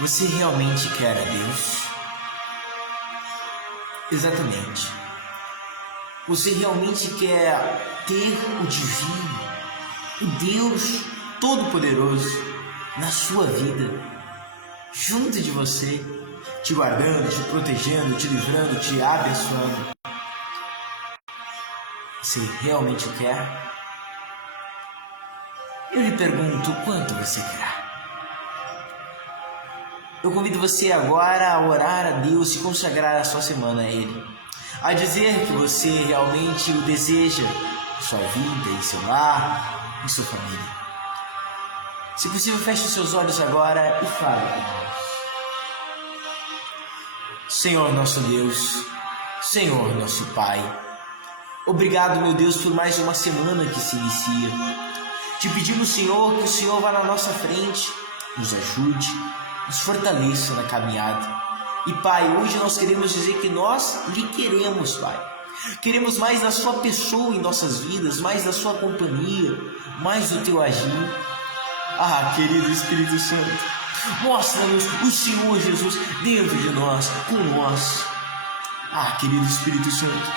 Você realmente quer a Deus? Exatamente. Você realmente quer ter o divino, o Deus Todo-Poderoso na sua vida, junto de você, te guardando, te protegendo, te livrando, te abençoando? Você realmente o quer? Eu lhe pergunto, quanto você quer? Eu convido você agora a orar a Deus e consagrar a sua semana a Ele, a dizer que você realmente o deseja em sua vida, em seu lar, em sua família. Se possível, feche os seus olhos agora e fale com Deus. Senhor nosso Deus, Senhor nosso Pai, obrigado, meu Deus, por mais uma semana que se inicia. Te pedimos, Senhor, que o Senhor vá na nossa frente, nos ajude, nos fortaleça na caminhada. E Pai, hoje nós queremos dizer que nós lhe queremos, Pai. Queremos mais da sua pessoa em nossas vidas, mais da sua companhia, mais do teu agir. Ah, querido Espírito Santo, mostra-nos o Senhor Jesus dentro de nós, com nós. Ah, querido Espírito Santo,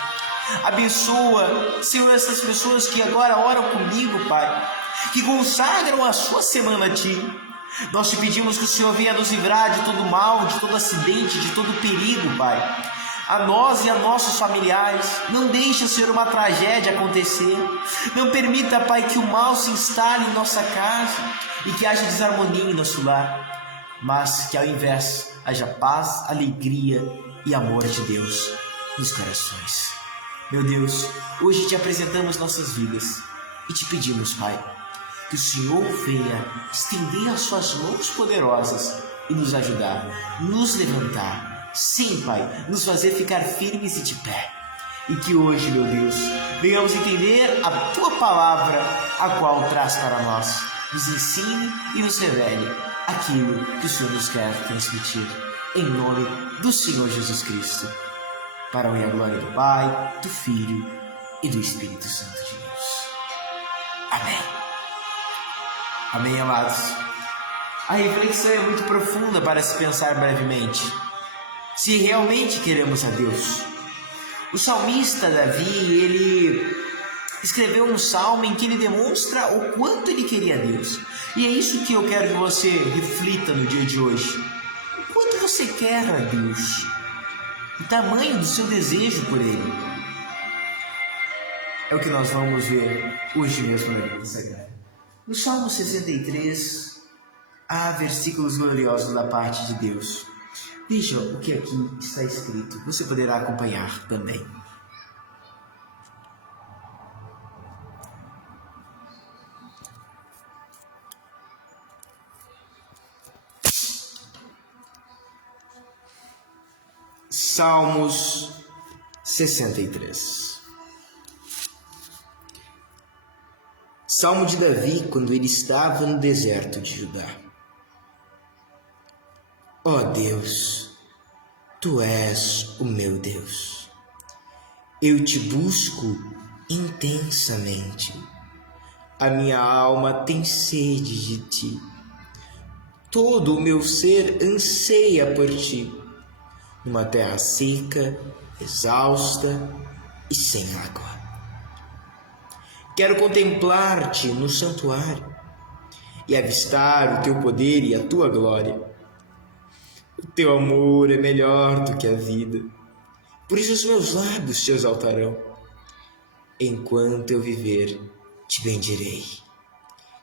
abençoa, Senhor, essas pessoas que agora oram comigo, Pai, que consagram a sua semana a Ti. Nós te pedimos que o Senhor venha nos livrar de todo mal, de todo acidente, de todo perigo, Pai. A nós e a nossos familiares, não deixe, Senhor, uma tragédia acontecer. Não permita, Pai, que o mal se instale em nossa casa e que haja desarmonia em nosso lar, mas que ao invés haja paz, alegria e amor de Deus nos corações. Meu Deus, hoje te apresentamos nossas vidas e te pedimos, Pai, que o Senhor venha estender as suas mãos poderosas e nos ajudar, nos levantar. Sim, Pai, nos fazer ficar firmes e de pé. E que hoje, meu Deus, venhamos entender a Tua palavra, a qual traz para nós. Nos ensine e nos revele aquilo que o Senhor nos quer transmitir. Em nome do Senhor Jesus Cristo. Para a glória do Pai, do Filho e do Espírito Santo de Deus. Amém. Amém, amados. A reflexão é muito profunda para se pensar brevemente. Se realmente queremos a Deus. O salmista Davi, ele escreveu um salmo em que ele demonstra o quanto ele queria a Deus. E é isso que eu quero que você reflita no dia de hoje. O quanto você quer a Deus? O tamanho do seu desejo por Ele. É o que nós vamos ver hoje mesmo na Bíblia Sagrada. No Salmo 63, há versículos gloriosos da parte de Deus. Veja o que aqui está escrito. Você poderá acompanhar também. Salmos 63. Salmo de Davi quando ele estava no deserto de Judá. Ó Deus, Tu és o meu Deus. Eu te busco intensamente. A minha alma tem sede de Ti. Todo o meu ser anseia por Ti. Numa terra seca, exausta e sem água. Quero contemplar-te no santuário e avistar o teu poder e a tua glória. O teu amor é melhor do que a vida, por isso os meus lábios te exaltarão. Enquanto eu viver, te bendirei.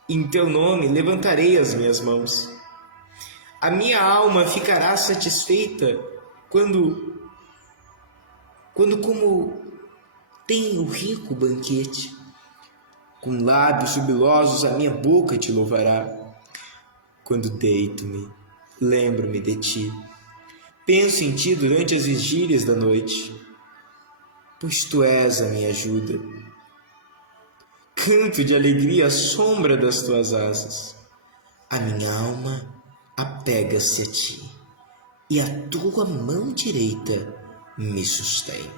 Em teu nome levantarei as minhas mãos. A minha alma ficará satisfeita quando como tem o rico banquete. Com lábios jubilosos a minha boca te louvará. Quando deito-me, lembro-me de Ti. Penso em Ti durante as vigílias da noite, pois Tu és a minha ajuda. Canto de alegria à sombra das Tuas asas. A minha alma apega-se a Ti, e a Tua mão direita me sustém.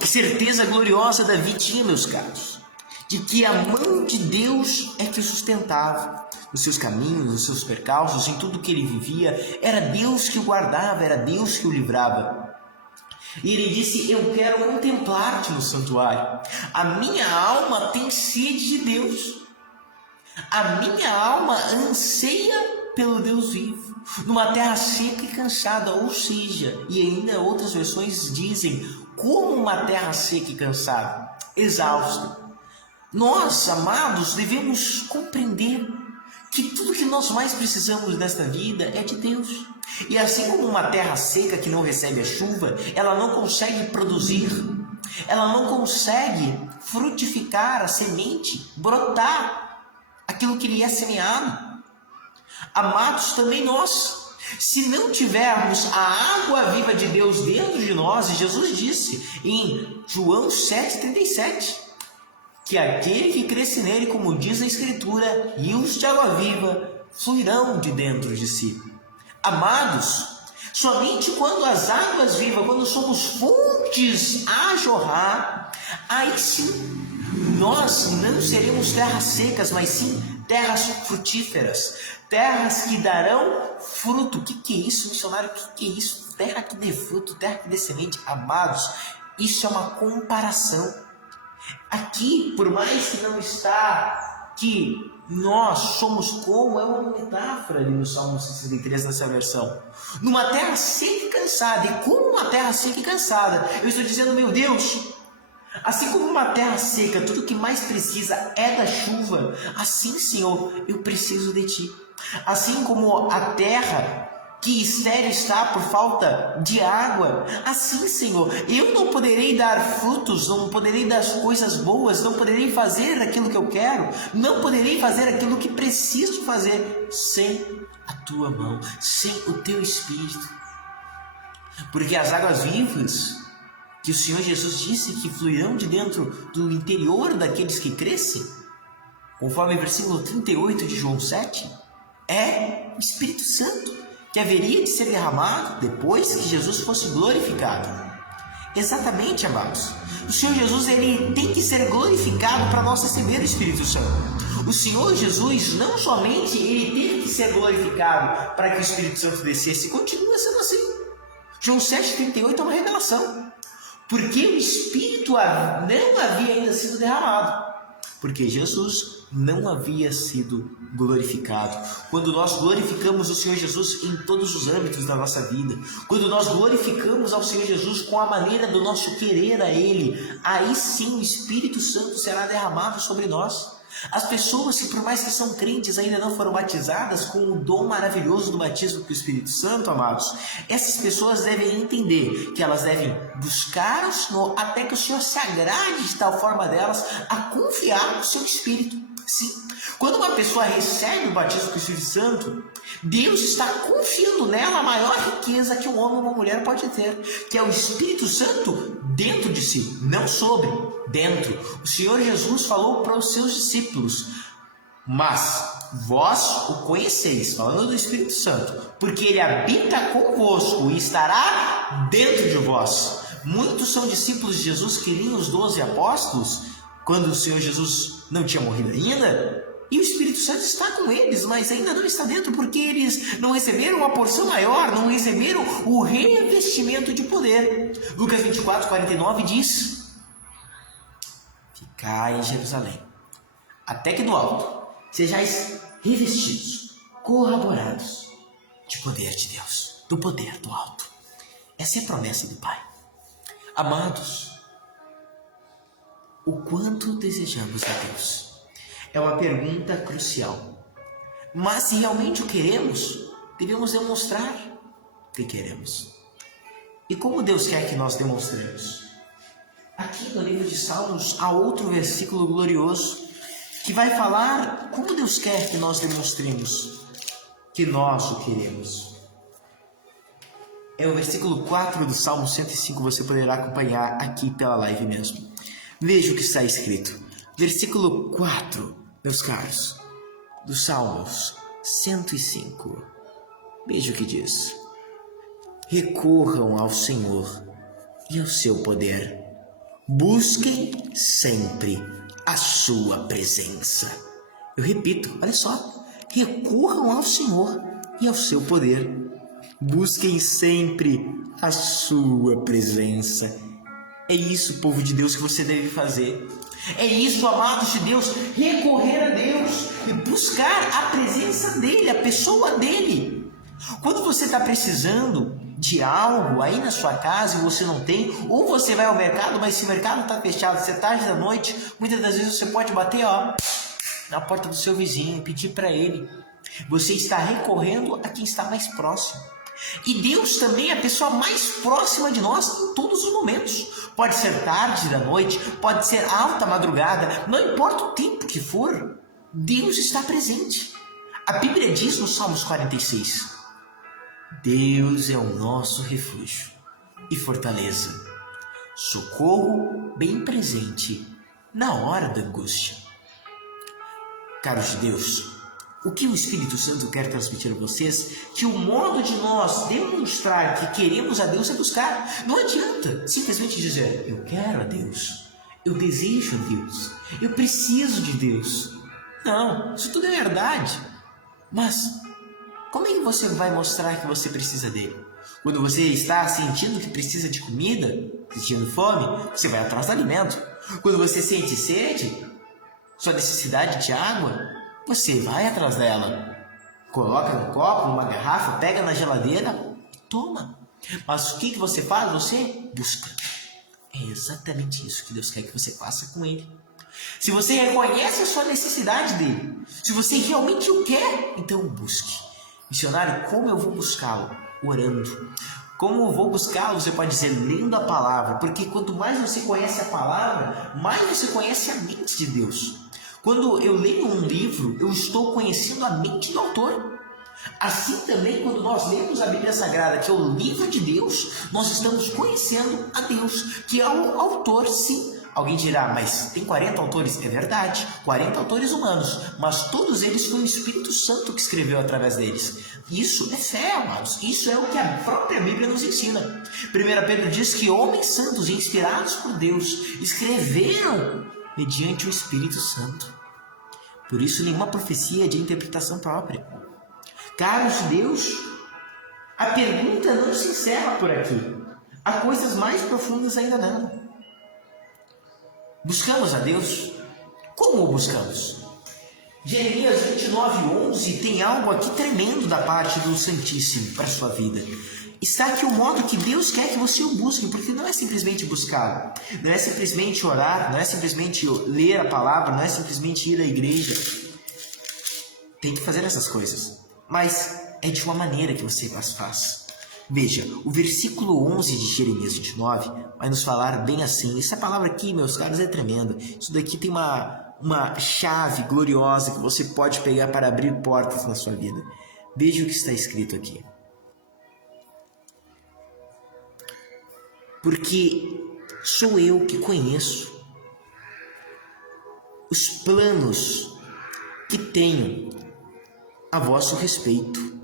Que certeza gloriosa Davi tinha, meus caros, de que a mão de Deus é que o sustentava. nos seus caminhos, nos seus percalços, em tudo que ele vivia. Era Deus que o guardava, era Deus que o livrava. E ele disse: eu quero contemplar-te no santuário. A minha alma tem sede de Deus. A minha alma anseia pelo Deus vivo, numa terra seca e cansada, ou seja, e ainda outras versões dizem, como uma terra seca e cansada, exausta. Nós, amados, devemos compreender que tudo que nós mais precisamos nesta vida é de Deus. E assim como uma terra seca que não recebe a chuva, ela não consegue produzir, ela não consegue frutificar a semente, brotar aquilo que lhe é semeado. Amados, também nós, se não tivermos a água viva de Deus dentro de nós, e Jesus disse em João 7,37, que aquele que cresce nele, como diz a Escritura, rios de água viva fluirão de dentro de si. Amados, somente quando as águas vivas, quando somos fontes a jorrar, aí sim nós não seremos terras secas, mas sim terras frutíferas, terras que darão fruto. O que é isso, missionário? O que é isso? Terra que dê fruto, terra que dê semente. Amados, isso é uma comparação. Aqui, por mais que não está que nós somos como, é uma metáfora ali no Salmo 63, nessa versão. Numa terra seca e cansada. E como uma terra seca e cansada, eu estou dizendo, meu Deus, assim como uma terra seca, tudo que mais precisa é da chuva, assim, Senhor, eu preciso de Ti. Assim como a terra que estéril está por falta de água, assim, Senhor, eu não poderei dar frutos, não poderei dar coisas boas, não poderei fazer aquilo que eu quero, não poderei fazer aquilo que preciso fazer sem a Tua mão, sem o Teu Espírito. Porque as águas vivas que o Senhor Jesus disse que fluirão de dentro do interior daqueles que crescem, conforme o versículo 38 de João 7, é o Espírito Santo, que haveria de ser derramado depois que Jesus fosse glorificado. Exatamente, amados. O Senhor Jesus, ele tem que ser glorificado para nós receber o Espírito Santo. O Senhor Jesus, não somente ele teve que ser glorificado para que o Espírito Santo descesse, continua sendo assim. João 7,38 é uma revelação. Porque o Espírito não havia ainda sido derramado. Porque Jesus não havia sido glorificado. Quando nós glorificamos o Senhor Jesus em todos os âmbitos da nossa vida, quando nós glorificamos ao Senhor Jesus com a maneira do nosso querer a Ele, aí sim o Espírito Santo será derramado sobre nós. As pessoas que, por mais que são crentes, ainda não foram batizadas com o dom maravilhoso do batismo com o Espírito Santo, amados, essas pessoas devem entender que elas devem buscar o Senhor até que o Senhor se agrade de tal forma delas a confiar no seu Espírito. Sim, quando uma pessoa recebe o batismo com o Espírito Santo, Deus está confiando nela a maior riqueza que um homem ou uma mulher pode ter, que é o Espírito Santo dentro de si, não sobre, dentro. O Senhor Jesus falou para os seus discípulos: mas vós o conheceis, falando do Espírito Santo, porque ele habita convosco e estará dentro de vós. Muitos são discípulos de Jesus que liam os 12 apóstolos, quando o Senhor Jesus não tinha morrido ainda, e o Espírito Santo está com eles, mas ainda não está dentro, porque eles não receberam uma porção maior, não receberam o revestimento de poder. Lucas 24:49 diz: ficai em Jerusalém, até que do alto sejais revestidos, corroborados de poder de Deus, do poder do alto. Essa é a promessa do Pai. Amados, o quanto desejamos a Deus é uma pergunta crucial. Mas se realmente o queremos, devemos demonstrar que queremos. E como Deus quer que nós demonstremos? Aqui no livro de Salmos há outro versículo glorioso que vai falar como Deus quer que nós demonstremos que nós o queremos. É o versículo 4 do Salmo 105, você poderá acompanhar aqui pela live mesmo. Veja o que está escrito. Versículo 4, meus caros, do Salmos 105. Veja o que diz: recorram ao Senhor e ao seu poder. Busquem sempre a sua presença. Eu repito, olha só. recorram ao Senhor e ao seu poder. Busquem sempre a sua presença. É isso, povo de Deus, que você deve fazer. É isso, amados de Deus, recorrer a Deus e buscar a presença dEle, a pessoa dEle. Quando você está precisando de algo aí na sua casa e você não tem, ou você vai ao mercado, mas se o mercado está fechado, se é tarde da noite, muitas das vezes você pode bater na porta do seu vizinho e pedir para ele. Você está recorrendo a quem está mais próximo. E Deus também é a pessoa mais próxima de nós em todos os momentos. Pode ser tarde da noite, pode ser alta madrugada, não importa o tempo que for, Deus está presente. A Bíblia diz no Salmos 46, Deus é o nosso refúgio e fortaleza, socorro bem presente na hora da angústia. Caros de Deus, o que o Espírito Santo quer transmitir a vocês? Que o modo de nós demonstrar que queremos a Deus é buscar. Não adianta simplesmente dizer, eu quero a Deus, eu desejo a Deus, eu preciso de Deus. Não, isso tudo é verdade. Mas como é que você vai mostrar que você precisa dele? Quando você está sentindo que precisa de comida, sentindo fome, você vai atrás do alimento. Quando você sente sede, sua necessidade de água, você vai atrás dela, coloca no copo, numa garrafa, pega na geladeira e toma. Mas o que você faz? Você busca. É exatamente isso que Deus quer que você faça com Ele. Se você reconhece a sua necessidade dele, se você realmente o quer, então busque. Missionário, como eu vou buscá-lo? Orando. Como eu vou buscá-lo? Você pode dizer lendo a palavra, porque quanto mais você conhece a palavra, mais você conhece a mente de Deus. Quando eu leio um livro, eu estou conhecendo a mente do autor. Assim também, quando nós lemos a Bíblia Sagrada, que é o livro de Deus, nós estamos conhecendo a Deus, que é o autor, sim. Alguém dirá, mas tem 40 autores? É verdade, 40 autores humanos, mas todos eles foi o Espírito Santo que escreveu através deles. Isso é fé, amados. Isso é o que a própria Bíblia nos ensina. 1 Pedro diz que homens santos, inspirados por Deus, escreveram mediante o Espírito Santo. Por isso, nenhuma profecia é de interpretação própria. Caros de Deus, a pergunta não se encerra por aqui. Há coisas mais profundas ainda nela. Buscamos a Deus? Como o buscamos? Jeremias 29:11 tem algo aqui tremendo da parte do Santíssimo para a sua vida. Está aqui o modo que Deus quer que você o busque, porque não é simplesmente buscá-lo, não é simplesmente orar, não é simplesmente ler a palavra, não é simplesmente ir à igreja. Tem que fazer essas coisas, mas é de uma maneira que você as faz. Veja, o versículo 11 de Jeremias 29 vai nos falar bem assim. Essa palavra aqui, meus caros, é tremenda. Isso daqui tem uma chave gloriosa que você pode pegar para abrir portas na sua vida. Veja o que está escrito aqui. Porque sou eu que conheço os planos que tenho a vosso respeito,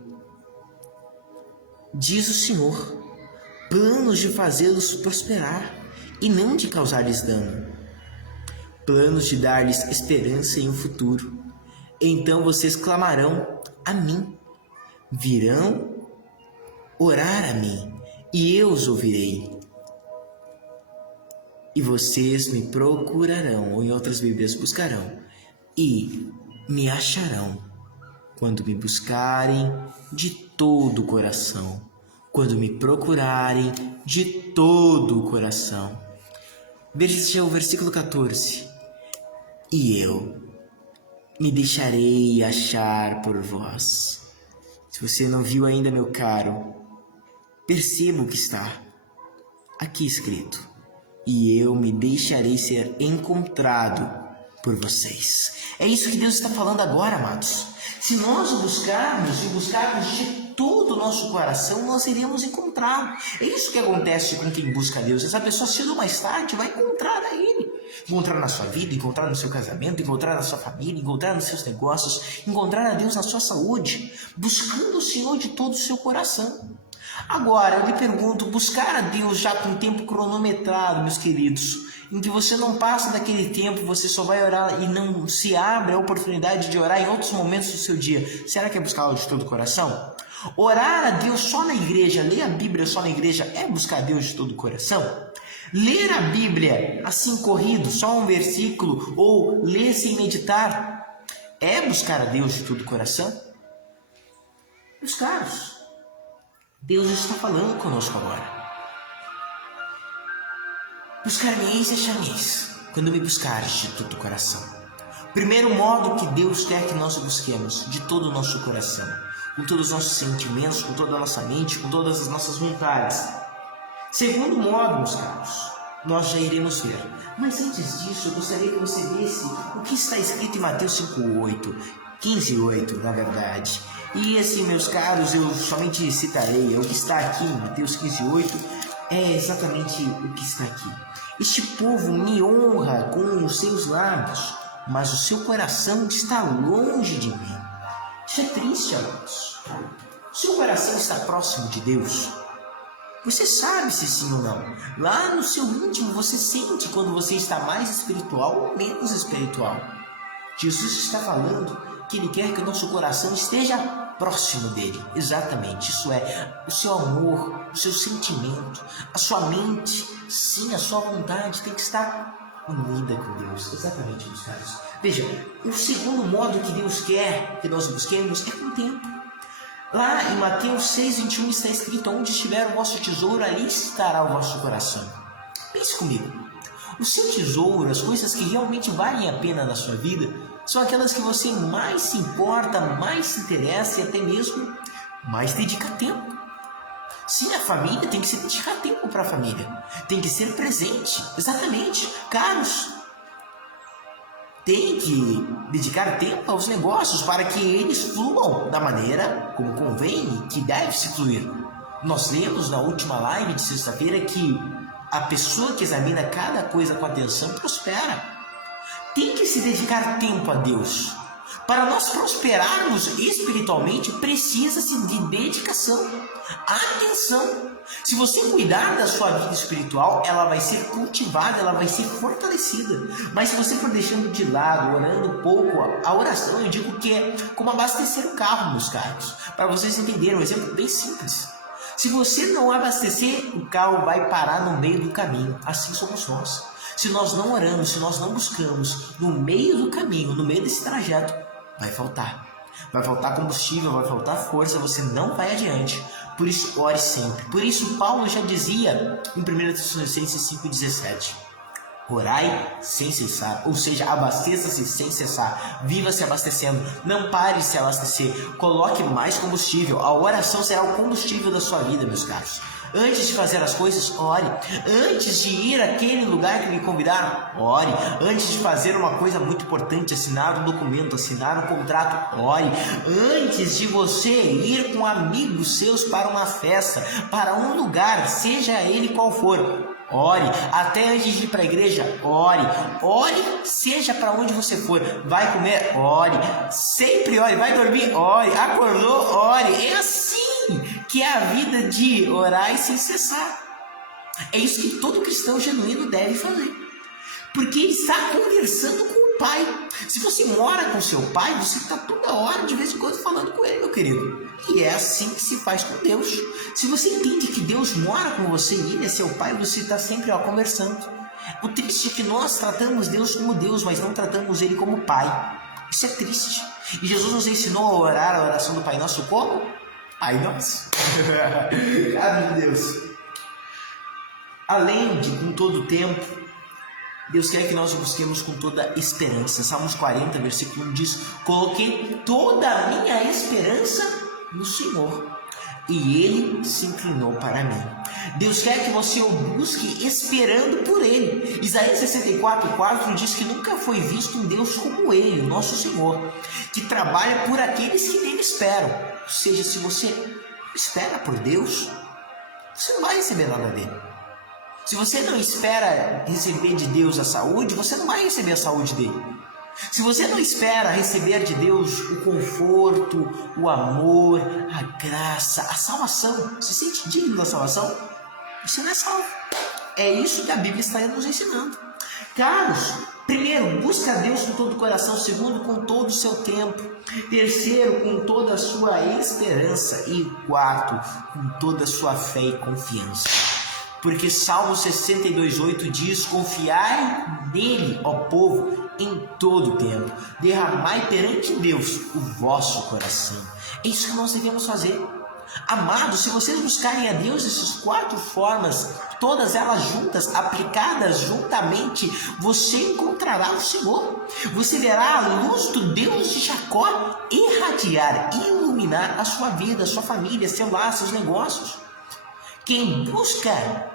diz o Senhor, planos de fazê-los prosperar e não de causar-lhes dano, planos de dar-lhes esperança em um futuro. Então vocês clamarão a mim, virão orar a mim, e eu os ouvirei. E vocês me procurarão, ou em outras Bíblias buscarão, e me acharão, quando me buscarem de todo o coração, quando me procurarem de todo o coração. Veja o versículo 14. E eu me deixarei achar por vós. Se você não viu ainda, meu caro, perceba o que está aqui escrito. E eu me deixarei ser encontrado por vocês. É isso que Deus está falando agora, amados. Se nós o buscarmos e buscarmos de todo o nosso coração, nós iremos encontrá-lo. É isso que acontece com quem busca a Deus. Essa pessoa, cedo ou mais tarde, vai encontrar a Ele. Encontrar na sua vida, encontrar no seu casamento, encontrar na sua família, encontrar nos seus negócios, encontrar a Deus na sua saúde, buscando o Senhor de todo o seu coração. Agora, eu lhe pergunto, buscar a Deus já com tempo cronometrado, meus queridos, em que você não passa daquele tempo, você só vai orar e não se abre a oportunidade de orar em outros momentos do seu dia, será que é buscá-lo de todo o coração? Orar a Deus só na igreja, ler a Bíblia só na igreja, é buscar a Deus de todo o coração? Ler a Bíblia assim corrido, só um versículo, ou ler sem meditar, é buscar a Deus de todo o coração? Meus caros, Deus está falando conosco agora. Buscar-me-eis e achar-me-eis, quando me buscares de todo o coração. Primeiro modo que Deus quer que nós o busquemos, de todo o nosso coração, com todos os nossos sentimentos, com toda a nossa mente, com todas as nossas vontades. Segundo modo, meus caros, nós já iremos ver. Mas antes disso, eu gostaria que você visse o que está escrito em Mateus 5:8, 15:8, na verdade. E esse, meus caros, eu somente citarei, o que está aqui em Mateus 15:8, é exatamente o que está aqui. Este povo me honra com os seus lábios, mas o seu coração está longe de mim. Isso é triste, amados. O seu coração está próximo de Deus? Você sabe se sim ou não. Lá no seu íntimo você sente quando você está mais espiritual ou menos espiritual. Jesus está falando que Ele quer que o nosso coração esteja próximo dele. Exatamente, isso é, o seu amor, o seu sentimento, a sua mente, sim, a sua vontade tem que estar unida com Deus. Exatamente, meus caros. Veja, o segundo modo que Deus quer que nós busquemos é com o tempo. Lá em Mateus 6:21 está escrito: onde estiver o vosso tesouro, ali estará o vosso coração. Pense comigo. O seu tesouro, as coisas que realmente valem a pena na sua vida, são aquelas que você mais se importa, mais se interessa e até mesmo mais dedica tempo. Sim, a família tem que se dedicar tempo para a família. Tem que ser presente. Exatamente. Caros, tem que dedicar tempo aos negócios para que eles fluam da maneira como convém e que deve se fluir. Nós lemos na última live de sexta-feira que a pessoa que examina cada coisa com atenção prospera. Tem que se dedicar tempo a Deus. Para nós prosperarmos espiritualmente, precisa-se de dedicação, atenção. Se você cuidar da sua vida espiritual, ela vai ser cultivada, ela vai ser fortalecida. Mas se você for deixando de lado, orando pouco, a oração, eu digo que é como abastecer o carro, meus caros. Para vocês entenderem, um exemplo bem simples. Se você não abastecer, o carro vai parar no meio do caminho. Assim somos nós. Se nós não oramos, se nós não buscamos no meio do caminho, no meio desse trajeto, vai faltar. Vai faltar combustível, vai faltar força, você não vai adiante. Por isso, ore sempre. Por isso, Paulo já dizia em 1 Tessalonicenses 5:17: orai sem cessar, ou seja, abasteça-se sem cessar, viva se abastecendo, não pare de se abastecer, coloque mais combustível. A oração será o combustível da sua vida, meus caros. Antes de fazer as coisas, ore. Antes de ir àquele lugar que me convidaram, ore. Antes de fazer uma coisa muito importante, assinar um documento, assinar um contrato, ore. Antes de você ir com amigos seus para uma festa, para um lugar, seja ele qual for, ore. Até antes de ir para a igreja, ore. Ore, seja para onde você for. Vai comer, ore. Sempre ore. Vai dormir, ore. Acordou, ore. É assim que é a vida de orar e sem cessar. É isso que todo cristão genuíno deve fazer. Porque ele está conversando com o Pai. Se você mora com seu pai, você está toda hora, de vez em quando, falando com ele, meu querido. E é assim que se faz com Deus. Se você entende que Deus mora com você e ele é seu pai, você está sempre conversando. O triste é que nós tratamos Deus como Deus, mas não tratamos ele como Pai. Isso é triste. E Jesus nos ensinou a orar a oração do Pai Nosso como? Pai Nosso. Ah, meu Deus. Além de, com todo o tempo, Deus quer que nós o busquemos com toda esperança. Salmos 40, versículo 1 diz: coloquei toda a minha esperança no Senhor, e Ele se inclinou para mim. Deus quer que você o busque esperando por Ele. Isaías 64:4 diz que nunca foi visto um Deus como Ele, o nosso Senhor, que trabalha por aqueles que nele esperam. Ou seja, se você espera por Deus, você não vai receber nada dele. Se você não espera receber de Deus a saúde, você não vai receber a saúde dele. Se você não espera receber de Deus o conforto, o amor, a graça, a salvação, se sente digno da salvação, você não é salvo. É isso que a Bíblia está nos ensinando. Caros, primeiro, busca a Deus com todo o coração. Segundo, com todo o seu tempo. Terceiro, com toda a sua esperança. E quarto, com toda a sua fé e confiança. Porque Salmo 62:8 diz: confiai nele, ó povo, em todo o tempo. Derramai perante Deus o vosso coração. É isso que nós devemos fazer. Amados, se vocês buscarem a Deus dessas 4 formas, todas elas juntas, aplicadas juntamente, você encontrará o Senhor. Você verá a luz do Deus de Jacó irradiar e iluminar a sua vida, a sua família, seu lar, seus negócios. Quem busca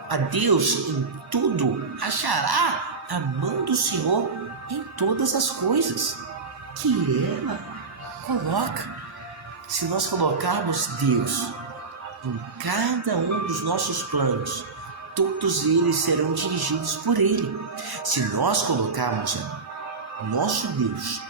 a Deus em tudo, achará a mão do Senhor em todas as coisas que ela coloca. Se nós colocarmos Deus em cada um dos nossos planos, todos eles serão dirigidos por Ele. Se nós colocarmos o nosso Deus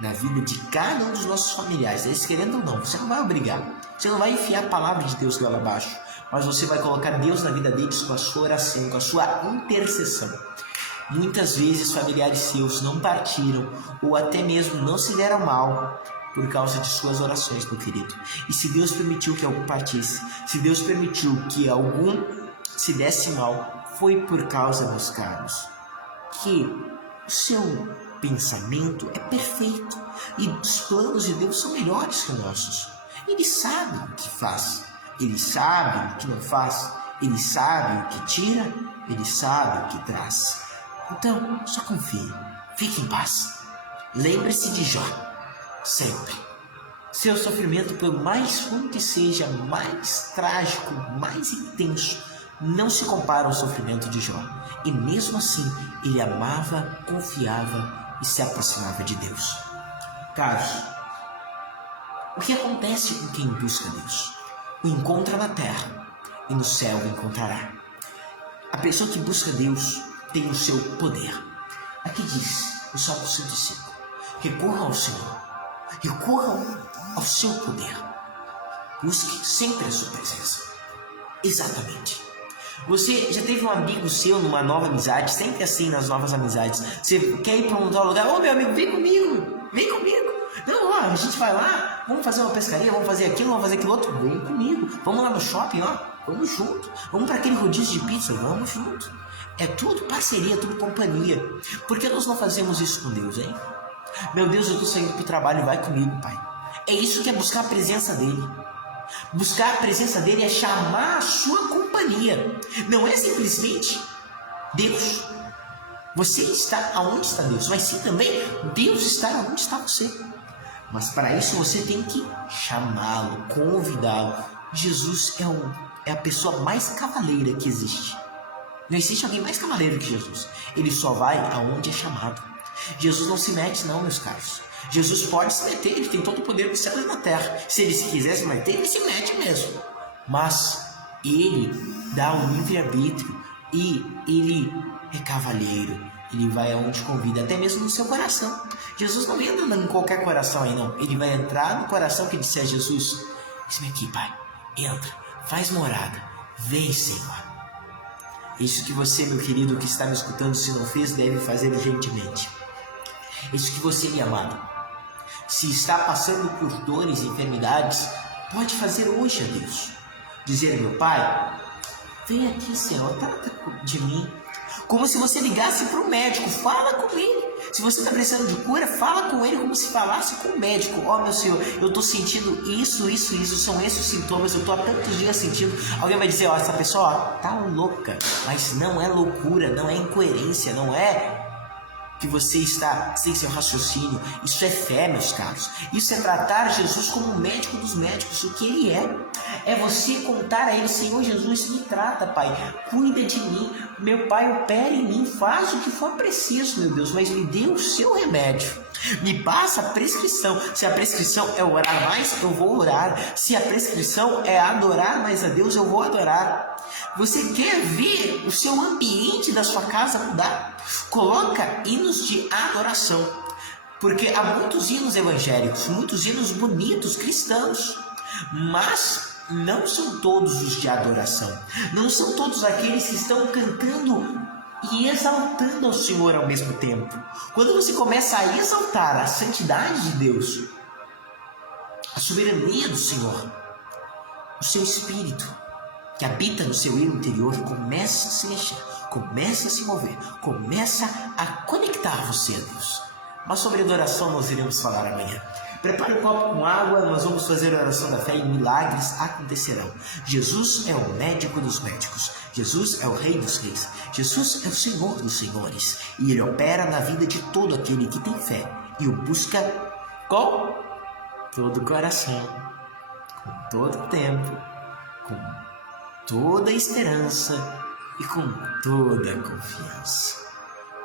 na vida de cada um dos nossos familiares, eles querendo ou não, você não vai obrigar, você não vai enfiar a palavra de Deus lá abaixo, mas você vai colocar Deus na vida deles com a sua oração, com a sua intercessão. Muitas vezes familiares seus não partiram ou até mesmo não se deram mal por causa de suas orações, meu querido. E se Deus permitiu que algum partisse, se Deus permitiu que algum se desse mal, foi por causa, meus caros, que o seu pensamento é perfeito e os planos de Deus são melhores que os nossos. Ele sabe o que faz, Ele sabe o que não faz, Ele sabe o que tira, Ele sabe o que traz. Então, só confie, fique em paz. Lembre-se de Jó, sempre. Seu sofrimento, por mais fundo que seja, mais trágico, mais intenso, não se compara ao sofrimento de Jó. E mesmo assim, ele amava, confiava e se aproximava de Deus. Caros, o que acontece com quem busca Deus? O encontra na terra e no céu o encontrará. A pessoa que busca Deus tem o seu poder. Aqui diz, no Salmo 105, recorra ao Senhor, recorra ao seu poder, busque sempre a sua presença. Exatamente. Você já teve um amigo seu numa nova amizade, sempre assim nas novas amizades, você quer ir para um tal lugar, ô meu amigo, vem comigo, vem comigo. Não, ó, a gente vai lá, vamos fazer uma pescaria, vamos fazer aquilo, vamos fazer aquilo outro, vem comigo. Vamos lá no shopping, ó, vamos junto. Vamos para aquele rodízio de pizza, vamos junto. É tudo parceria, tudo companhia. Por que nós não fazemos isso com Deus, hein? Meu Deus, eu estou saindo para o trabalho, vai comigo, Pai. É isso que é buscar a presença dEle. Buscar a presença dEle é chamar a sua companhia. Não é simplesmente Deus. Você está aonde está Deus, mas sim também Deus está aonde está você. Mas para isso você tem que chamá-lo, convidá-lo. Jesus é a pessoa mais cavaleira que existe. Não existe alguém mais cavaleiro que Jesus. Ele só vai aonde é chamado. Jesus não se mete não, meus caros. Jesus pode se meter, ele tem todo o poder do céu e na terra. Se ele quiser se meter, ele se mete mesmo. Mas ele dá o livre-arbítrio e ele é cavaleiro. Ele vai aonde convida, até mesmo no seu coração. Jesus não entra em qualquer coração aí não. Ele vai entrar no coração que disser Jesus, vem aqui, Pai, entra, faz morada, vem, Senhor. Isso que você, meu querido, que está me escutando, se não fez, deve fazer urgentemente. Isso que você, minha amada, se está passando por dores e enfermidades, pode fazer hoje a Deus. Dizer, meu Pai, vem aqui, Senhor, trata de mim. Como se você ligasse para o médico, fala com ele. Se você está precisando de cura, fala com ele como se falasse com o médico. Ó, meu Senhor, eu estou sentindo isso, são esses os sintomas, eu estou há tantos dias sentindo. Alguém vai dizer, ó, essa pessoa está louca, mas não é loucura, não é incoerência, não é que você está sem seu raciocínio. Isso é fé, meus caros. Isso é tratar Jesus como o médico dos médicos, o que ele é. É você contar a ele, Senhor Jesus, me trata, Pai, cuida de mim, meu Pai, opera em mim, faz o que for preciso, meu Deus, mas me dê o seu remédio, me passa a prescrição. Se a prescrição é orar mais, eu vou orar. Se a prescrição é adorar mais a Deus, eu vou adorar. Você quer ver o seu ambiente da sua casa mudar? Coloca hinos de adoração. Porque há muitos hinos evangélicos, muitos hinos bonitos, cristãos, mas não são todos os de adoração. Não são todos aqueles que estão cantando e exaltando ao Senhor ao mesmo tempo. Quando você começa a exaltar a santidade de Deus, a soberania do Senhor, o seu Espírito que habita no seu eu interior começa a se mexer, começa a se mover, começa a conectar você a Deus. Mas sobre adoração nós iremos falar amanhã. Prepare um copo com água, nós vamos fazer a oração da fé e milagres acontecerão. Jesus é o médico dos médicos, Jesus é o Rei dos reis, Jesus é o Senhor dos senhores, e Ele opera na vida de todo aquele que tem fé e o busca com todo o coração, com todo o tempo, com toda a esperança e com toda a confiança.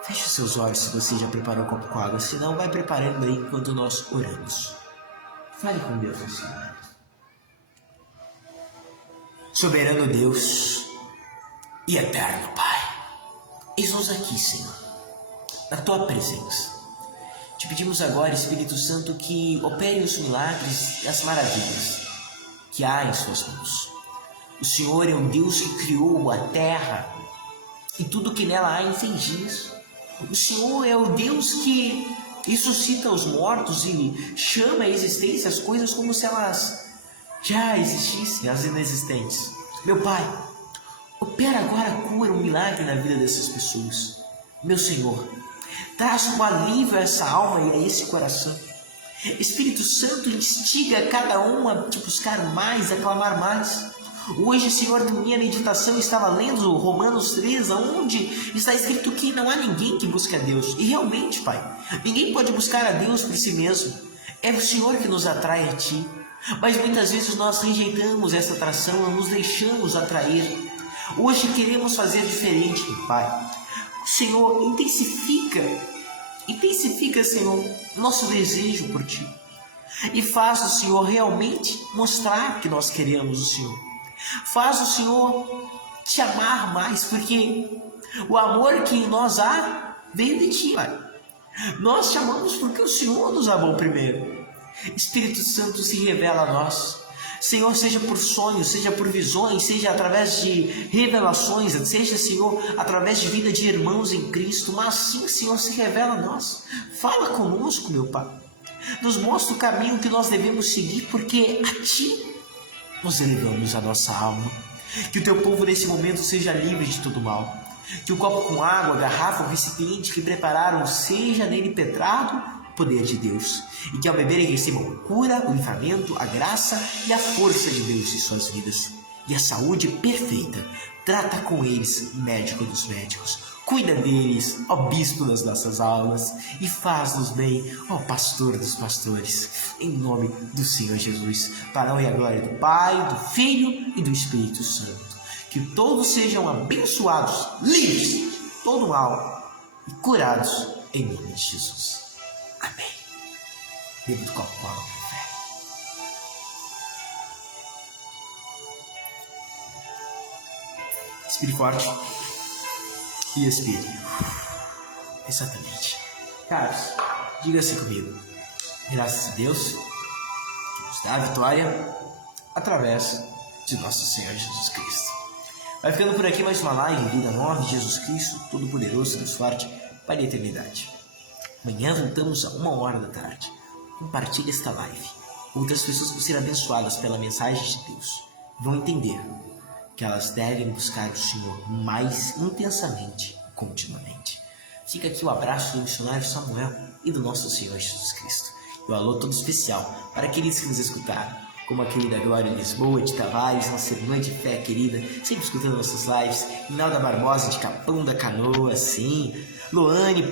Feche os seus olhos se você já preparou o copo com água, senão vai preparando aí enquanto nós oramos. Fale com Deus nesse momento. Soberano Deus e eterno Pai, eis-nos aqui, Senhor, na Tua presença. Te pedimos agora, Espírito Santo, que opere os milagres e as maravilhas que há em Suas mãos. O Senhor é o Deus que criou a terra e tudo que nela há em dias. O Senhor é o Deus que ressuscita os mortos e chama à existência as coisas como se elas já existissem, as inexistentes. Meu Pai, opera agora a cura, um milagre na vida dessas pessoas. Meu Senhor, traz um alívio a essa alma e a esse coração. Espírito Santo, instiga cada um a te buscar mais, a clamar mais. Hoje, Senhor, na minha meditação estava lendo Romanos 3, onde está escrito que não há ninguém que busque a Deus. E realmente, Pai, ninguém pode buscar a Deus por si mesmo. É o Senhor que nos atrai a Ti. Mas muitas vezes nós rejeitamos essa atração, não nos deixamos atrair. Hoje queremos fazer diferente, Pai. Senhor, intensifica, Senhor, nosso desejo por Ti. E faz o Senhor realmente mostrar que nós queremos o Senhor. Faz o Senhor te amar mais, porque o amor que em nós há veio de Ti, Pai. Nós te amamos porque o Senhor nos amou primeiro. Espírito Santo, se revela a nós. Senhor, seja por sonhos, seja por visões, seja através de revelações, seja, Senhor, através de vida de irmãos em Cristo, mas sim, Senhor, se revela a nós. Fala conosco, meu Pai. Nos mostra o caminho que nós devemos seguir, porque a Ti nós elevamos a nossa alma. Que o Teu povo nesse momento seja livre de todo mal. Que o copo com água, a garrafa, o recipiente que prepararam seja nele pedrado o poder de Deus. E que ao beberem recebam cura, o livramento, a graça e a força de Deus em suas vidas. E a saúde perfeita. Trata com eles, médico dos médicos. Cuida deles, ó bispo das nossas almas, e faz-nos bem, ó pastor dos pastores, em nome do Senhor Jesus, para a honra e a glória do Pai, do Filho e do Espírito Santo. Que todos sejam abençoados, livres de todo mal e curados em nome de Jesus. Amém. Beba do copo com água com fé. Respire forte. E expire. Exatamente. Caros, diga-se comigo. Graças a Deus que nos dá a vitória através de nosso Senhor Jesus Cristo. Vai ficando por aqui mais uma live, Vida Nova de Jesus Cristo, Todo-Poderoso, Deus Forte, para a eternidade. Amanhã voltamos a 13h. Compartilhe esta live. Outras pessoas vão ser abençoadas pela mensagem de Deus. Vão entender que elas devem buscar o Senhor mais intensamente, continuamente. Fica aqui o abraço do missionário Samuel e do nosso Senhor Jesus Cristo. E um alô todo especial para aqueles que nos escutaram, como a querida Glória Lisboa de Tavares, nossa irmã de fé querida, sempre escutando nossas lives, Inalda Barbosa de Capão da Canoa, sim, Loane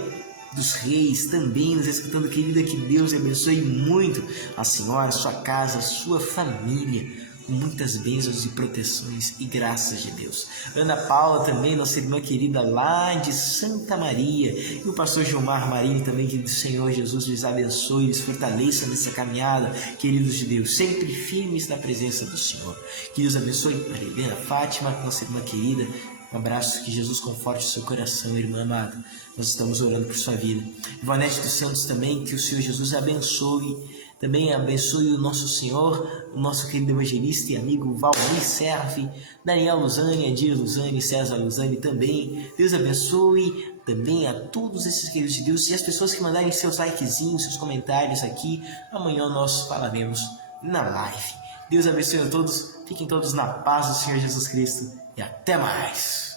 dos Reis também nos escutando, querida, que Deus abençoe muito a senhora, sua casa, sua família, com muitas bênçãos e proteções e graças de Deus. Ana Paula também, nossa irmã querida lá de Santa Maria, e o pastor Gilmar Marinho também, que o Senhor Jesus lhes abençoe, lhes fortaleça nessa caminhada, queridos de Deus, sempre firmes na presença do Senhor. Que Deus abençoe a Helena Fátima, nossa irmã querida, Um abraço, que Jesus conforte o seu coração, irmã amada. Nós estamos orando por sua vida. Ivonete dos Santos também, que o Senhor Jesus abençoe. Também abençoe o nosso Senhor, o nosso querido evangelista e amigo Valmir Serve, Daniel Luzani, Adir Luzani, César Luzani também. Deus abençoe também a todos esses queridos de Deus e as pessoas que mandarem seus likezinhos, seus comentários aqui. Amanhã nós falaremos na live. Deus abençoe a todos, fiquem todos na paz do Senhor Jesus Cristo e até mais.